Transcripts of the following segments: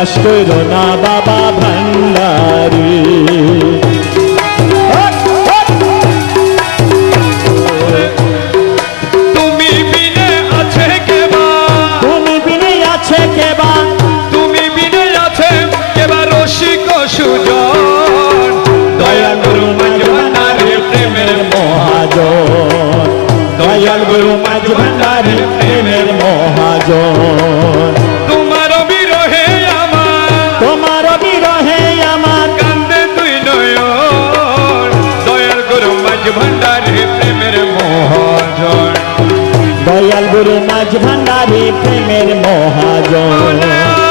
হতাশ করো না ভান্ডারী প্রেমের মহাজন।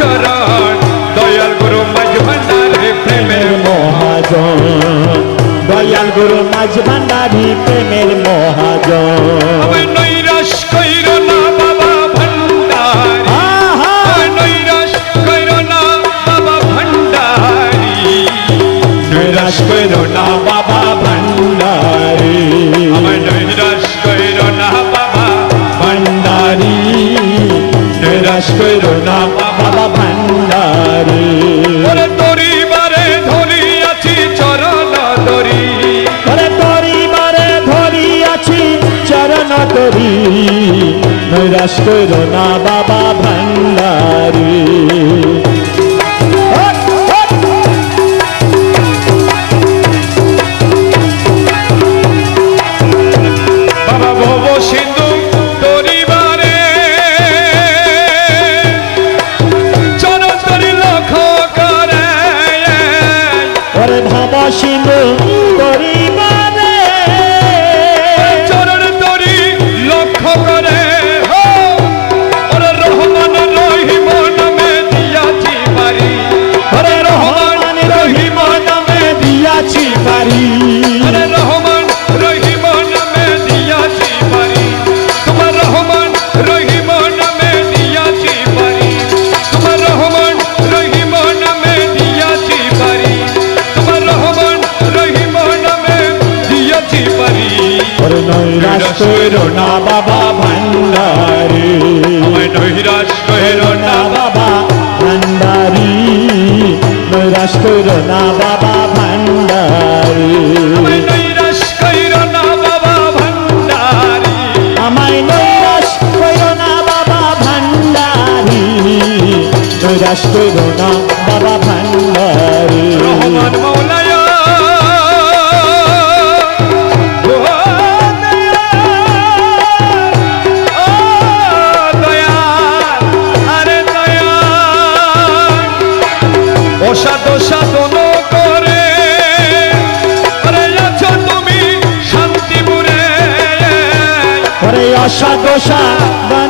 চরণ দয়াল গুরু মাঝ ভান্ডারে প্রেমের মহাজন। দয়াল গুরু মাঝ ভান্ডারি প্রেমের মহাজন। Rasqueiro na বাবা নিরাশ কইরো না বাবা। ভান্ডারি নৈরাশ কইর না বাবা ভান্ডারি। নৈরাশ কইর না বাবা ভান্ডারি। আমায় নৈরাশ কইর না বাবা ভান্ডারি। নৈরাশ না বাবা ভান্ডারি। সাধু সাধন করে। আরে আছো তুমি শান্তিপুরে। অসাধু সাধন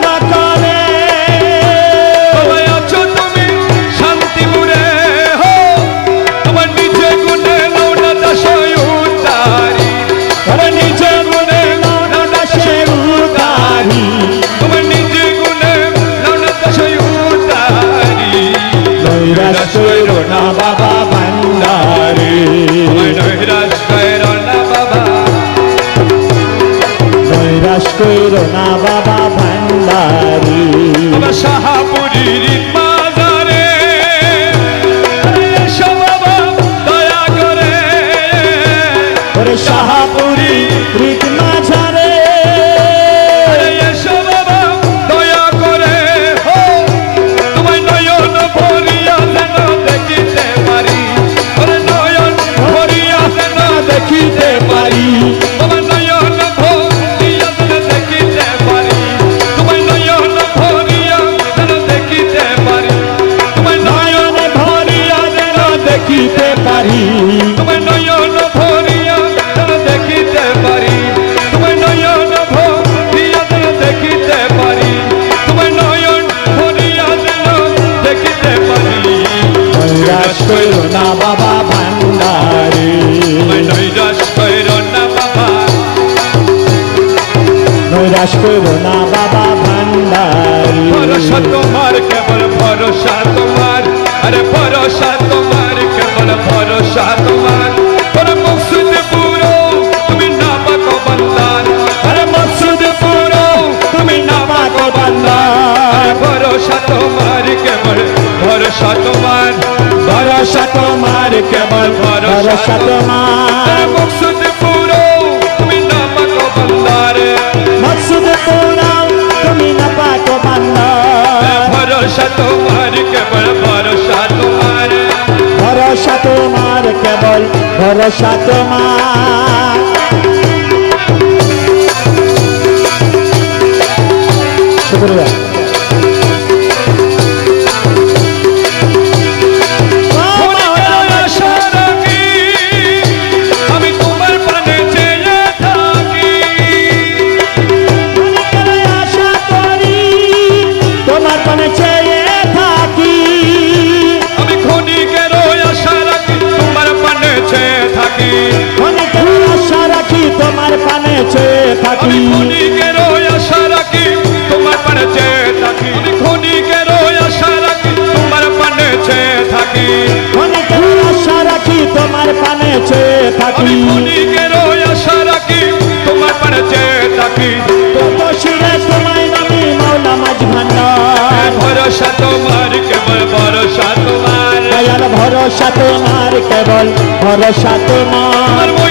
নৈরাশ করো না বাবা ভান্ডারি। ভরসা তোমার কেবল ভরসা তোমার। আরে ভরসা তোমার কেবল ভরসা তোমার। মকসুদ পুরো তুমি না পাকো বন্দার। আরে মকসুদ পুরো তুমি না পাকো বন্দার। ভরসা তোমার কেবল ভরসা তোমার। ভরসা তোমার কেবল ভরসা তোমার। ভরসা তোমার। শুক্রিয়া। থাকি। অনেকের আশা রাখি তোমার পানে চেয়ে আমি থাকি। ক্ষণিকের আশা রাখি তোমার পানে চেয়ে থাকি। কত শিরে তোমায় নামি মাওলা মাঝ ভান্ডার। ভরসা তোমার কেবল ভরসা তোমার। দয়াল ভরসা তোমার কেবল ভরসা তোমার।